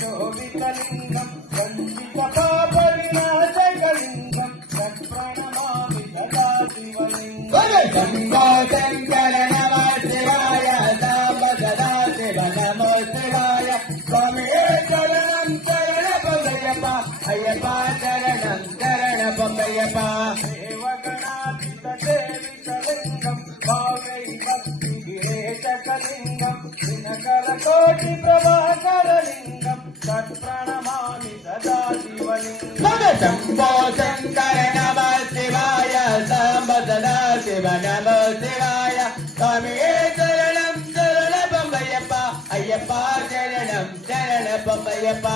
शोभितलिङ्गं वन्दितपापविनाशकलिङ्गं तत्प्रणमामि सदा शिवलिङ्गं शम्भो शङ्कर नमः शिवाय साम्ब सदा शिव नमो शिवाय स्वामिये शरणं शरणपमय्यप्प अय्यप्प शरणं शरणपमय्यप्प देवगणाधितसेवितलिङ्गं भावै भक्तिविरेचकलिङ्गं दिनकरकोटि प्रभाकरलिङ्गं तत्प्रणमामि सदा शिवलिङ्गं शम्भो शङ्कर नमः शिवाय साम्ब सदा शिव नमो शिवाय स्वामिये शरणं शरणपमय्यप्प अय्यप्प शरणं शरणपमय्यप्प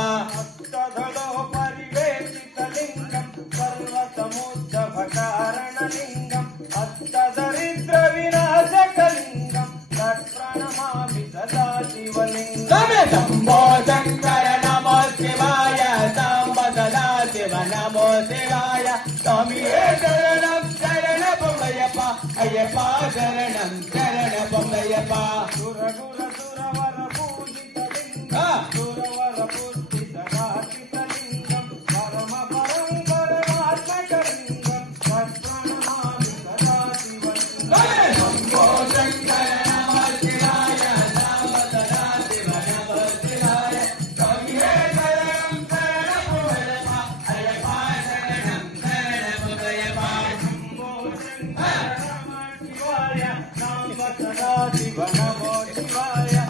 अष्टधलो परिवेशितलिङ्गं सर्वसमुद्भवकारणलिङ्गं अष्टदरिद्रविनाशकलिङ्गं तत्प्रणमामि सदा शिवलिङ्गं शम्भो शङ्कर नमो शिवाय साम्ब सदा शिव नमो शिवाय स्वामिये शरणं शरणपमय्यप्प अय्यप्प शरणं शरणपमय्यप्प सुरगुर सुरवर पूजितलिङ्गं